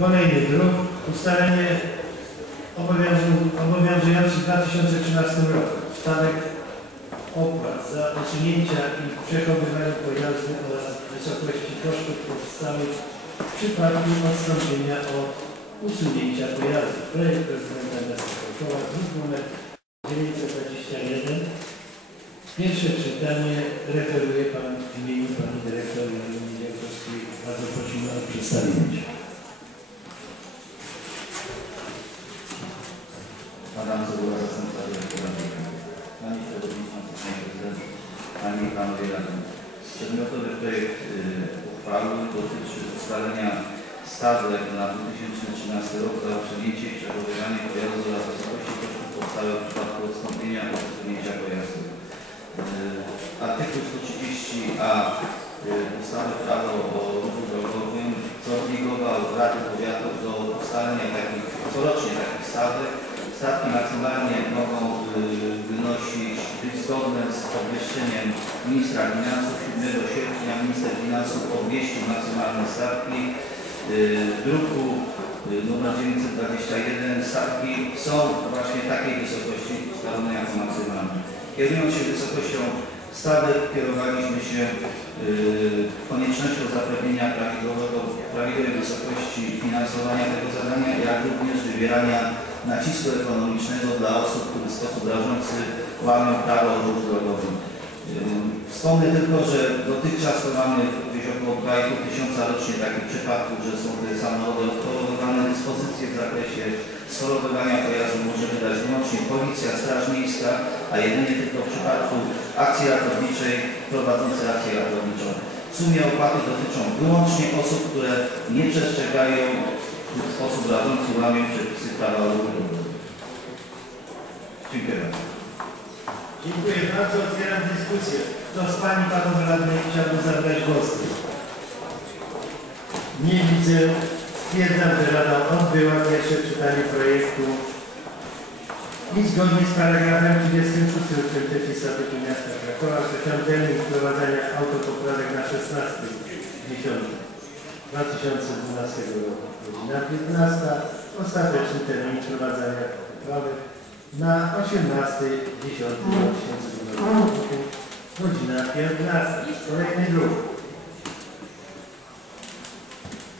Kolejny druk. Ustalenie obowiązu- obowiązujących w 2013 roku stawek opłat za usunięcia i przechowywanie pojazdu oraz wysokości kosztów powstałych w przypadku odstąpienia od usunięcia pojazdu. Projekt prezydenta miasta Krakowa, druk numer 921. Pierwsze czytanie referuje Pan w imieniu Pani Dyrektor Janiny Dziakowskiej. Bardzo prosimy o przedstawienie się. Panie i Panowie Radni. Przedmiotowy projekt y, uchwały dotyczy ustalenia stawek na 2013 rok za usunięcie i przechowywanie pojazdu oraz wysokości kosztów powstałych w przypadku odstąpienia od usunięcia pojazdu. Y, Artykuł 130a y, ustawy prawo o ruchu drogowym zobligował Rady Powiatów do ustalenia takich, corocznie takich stawek Stawki maksymalnie mogą y, wynosić, zgodne z obwieszczeniem ministra finansów 7 sierpnia. Minister finansów obwieścił maksymalne stawki. Y, druku numer 921 stawki są właśnie takiej wysokości ustalone jako maksymalne. Kierując się wysokością stawek, kierowaliśmy się y, koniecznością zapewnienia prawidłowego, prawidłowej wysokości finansowania tego zadania, jak również wybierania nacisku ekonomicznego dla osób, które w sposób rażący łamią prawo o ruchu drogowym. Ym, Wspomnę tylko, że dotychczas to mamy gdzieś około 2,5 tysiąca rocznie takich przypadków, że są te samochody odchorowywane. Dyspozycje w zakresie schorowywania pojazdu może wydać wyłącznie Policja, Straż Miejska, a jedynie tylko w przypadku akcji ratowniczej prowadzącej akcję ratowniczą. W sumie opłaty dotyczą wyłącznie osób, które nie przestrzegają w sposób rażący łamią przepisy prawa ruchu. Dziękuję bardzo. Dziękuję bardzo. Otwieram dyskusję. Kto z Pani Panów Radnych chciałby zabrać głos? Nie widzę. Stwierdzam, że Rada odbyła pierwsze czytanie projektu i zgodnie z paragrafem 36 ust. 3 Statutu Miasta Krakowa określam termin wprowadzania autopoprawek na 16 10 2012 roku. Godzina 15. Ostateczny termin wprowadzania poprawek na 18 10 2012 roku. Godzina 15. Kolejny druk.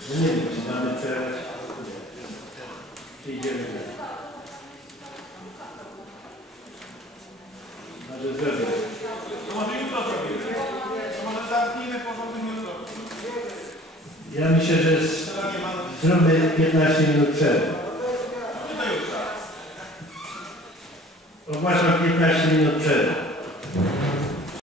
No nie wiem, czy mamy przerwać. Czy idziemy dalej. To może jutro zrobimy. To może zamknijmy porządek jutro. Ja myślę, że zróbmy 15 minut przerwy. Ogłaszam 15 minut przerwy.